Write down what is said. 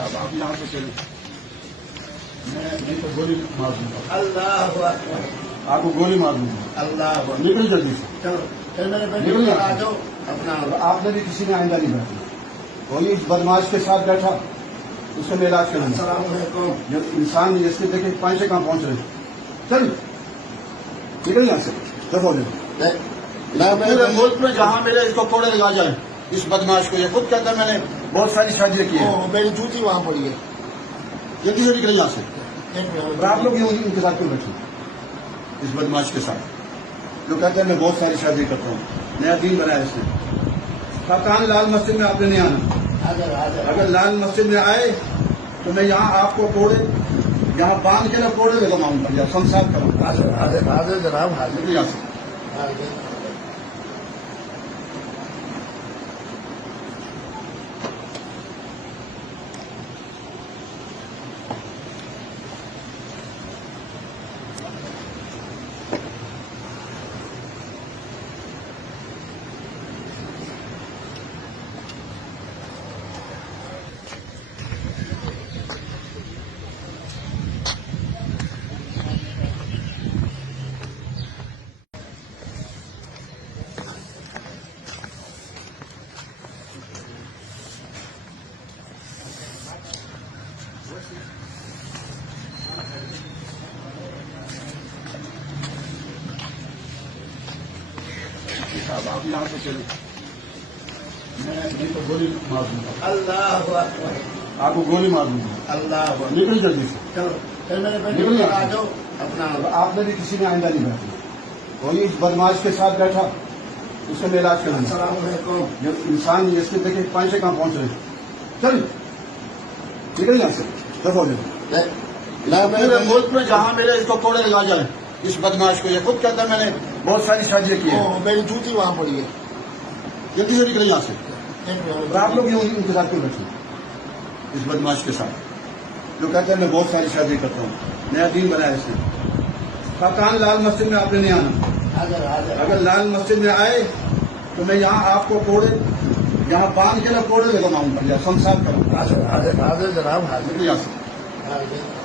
صاحب آپ یہاں سے چلیں، میں نہیں تو گولی مار دوں گا، اللہ اکبر، آپ کو گولی مار دوں گا، اللہ اکبر، نکل جلدی سے، چلو پھر میرے بیٹے نکل کو جا آ جاؤ اپنا آپ نے بھی کسی نے آئندہ نہیں بیٹھنا، وہی اس بدماش کے ساتھ بیٹھا اس سے میں علاج کروں گا. السلام علیکم. جب انسان اس کے دیکھے پانچے کہاں پہنچ رہے چل نکل یہاں سے دفعہ پورے ملک میں جہاں ملے اس کو کوڑے لگا جائے اس بدماش کو. یہ خود کہتا ہے میں نے بہت ساری شادیاں کی ہیں. میری جوتی وہاں پڑی ہے. جلدی سے نکلے یہاں سے. ایک منٹ. اور آپ لوگ یوں ان کے ساتھ کیوں بیٹھے اس بدماش کے ساتھ جو کہتا ہے میں بہت ساری شادی کرتا ہوں. نیا دین بنایا اس نے. کہاں لال مسجد میں آپ نے نہیں آنا. حاضر حاضر. اگر لال مسجد میں آئے تو میں یہاں آپ کو کوڑے یہاں باندھ کے نہ کوڑے لگاؤں گا یا سمسار کروں گا. حاضر حاضر حاضر جناب حاضر. نکل یہاں سے. حاضر. صاحب آپ یہاں سے چلیں، میں نہیں تو گولی مار دوں گا. اللہ اکبر، آپ کو گولی مار دوں گا. اللہ اکبر. نکل جلدی سے. چلو پھر میرے بیٹے نکل کو یہاں آ سے. جاؤ اپنا آپ نے بھی کسی نے آئندہ نہیں بیٹھنا. وہی اس بدماش کے ساتھ بیٹھا اس سے میں علاج کروں گا. السلام علیکم. جب انسان اس کے دیکھے پانچے کہاں پہنچ رہے چل نکل یہاں سے دفعہ پورے ملک میں جہاں ملے اس کو کوڑے لگا جائے اس بدماش کو. یہ خود کہتا ہے میں نے بہت ساری شادیاں کی ہیں. میری جوتی وہاں پڑی ہے. جلدی سے نکلے یہاں سے. ایک منٹ. اور آپ لوگ یوں ان کے ساتھ کیوں بیٹھے اس بدماش کے ساتھ جو کہتا ہے میں بہت ساری شادی کرتا ہوں. نیا دین بنایا اس نے. کہاں لال مسجد میں آپ نے نہیں آنا. حاضر حاضر. اگر لال مسجد میں آئے تو میں یہاں آپ کو کوڑے یہاں باندھ کے نہ کوڑے لگاؤں گا یا سمسار کروں گا. حاضر حاضر حاضر جناب حاضر. نکل یہاں سے. حاضر.